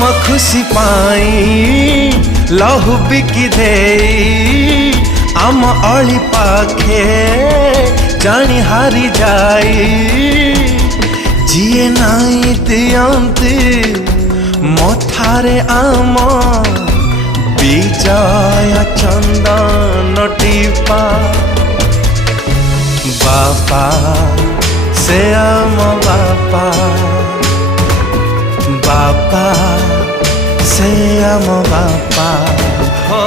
आम खुशी पाई लहु बिकी दे आम अली पाखे जानी हारी जाई जिए नाई दियंती मथारे आम विजय चंदन टीपा बापा से आम बापा बापा से आम बापा हो